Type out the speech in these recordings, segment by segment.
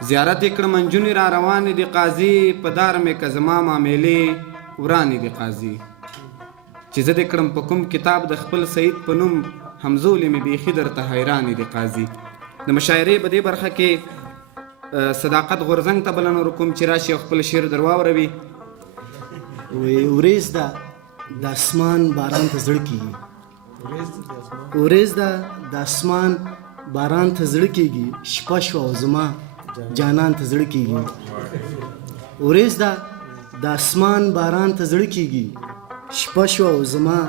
زیارت یې کړم نجونې را روانې دي قاضي په دار مې که زما معاملې ورانې دي قاضي چې زه دې کړم په کوم کتاب د خپل سعید په نوم همزولې مې بیخي درته حیرانې دي قاضي. د مشاعرې په دې برخه کې صداقت غورځنګ ته بلنه ورکوم چې راشي او خپل شعر در واوروي. ورېځ ده د اسمان باران ته زړه کېږي، ورېځ ده د اسمان باران ته زړه کېږي، شپه شوه او زما جانان ته زړه کېږي. ورېځ ده د اسمان باران ته زړه کېږي، شپه شوه او زما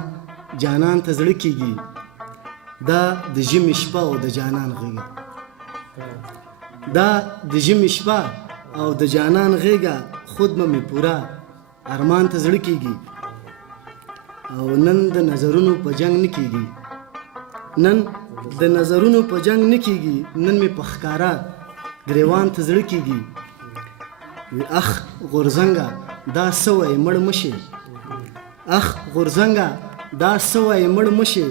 جانان ته زړه کېږي. دا د ژمي شپه او د جانان غېږه، دا د ژمي شپه او د جانان غېږه، خود به مې پوره ارمان ته زړه کېږي. او نن د نظرونو په جنگ نه کېږي، نن د نظرونو په جنگ نه کېږي، نن مې په ښکاره ګریوان ته زړه کېږي. وی اخ غورځنګه دا څه وایې مړ مه شې، اخ غورځنګه دا څه وایې مړ مه شې،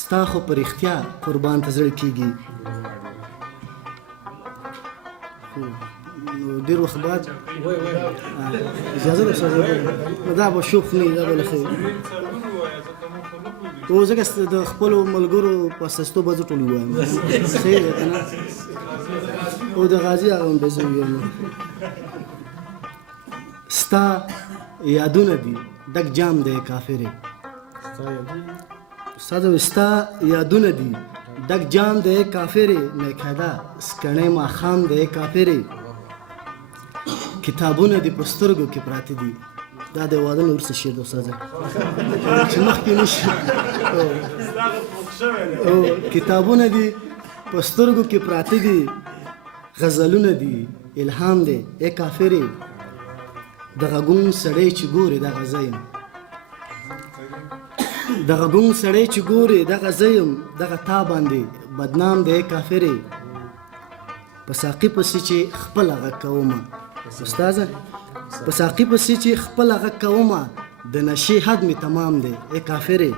ستا خو په رښتیا قربان ته زړه کېږي. ډېر وخت بعد اجازه ده استاد، دا به شوق نه وي، دا به له خیر او ځکه د خپلو ملګرو په استازیتوب به زه ټول ووایم، صحیح ده که نه؟ او د غازي هغه هم به زه ووایم. ستا یادونه دي ډک جام دی کافرې، استاد وایي ستا یادونه دي ډک جام دی کافرې، میکده سکڼۍ ماښام دی کافرې، کتابونه دي په سترګو کې پراته دي. دا د واده نه وروسته شعر د استاده چې مخکې نه شي. کتابونه دي په سترګو کې پراته دي، غزلونه دي الهام دی ای کافرې، دغه ګونګ سړی چې ګورې دغه زه یم، دغه ګونګ سړی چې ګورې دغه زه یم، دغه تا باندې بدنام دی ای کافرې، په ساقي پسې چې خپله غږ کومه استاذه، په ساقي پسې چې خپله غږ کومه، د نشې حد مې تمام دی ای کافرې،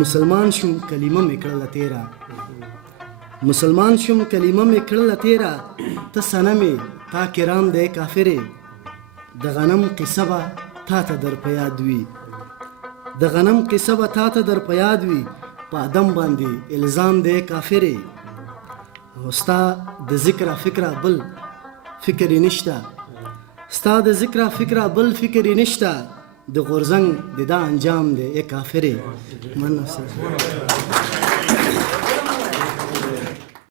مسلمان شوم کلمه مې کړله تیره، مسلمان شوم کلمه مې کړله تیره، ته صنمې تا کرام دی ای کافرې، د غنم قصه به تا ته در په یاد وي، د غنم قصه به تا ته در په یاد وي، په ادم باندې الزام دی ای کافرې، او ستا د ذکره فکره بل فکر یې نشته، ستا د ذکره فکره بل فکر یې نشته، د غورځنګ د دا انجام دی ای کافرې. مننه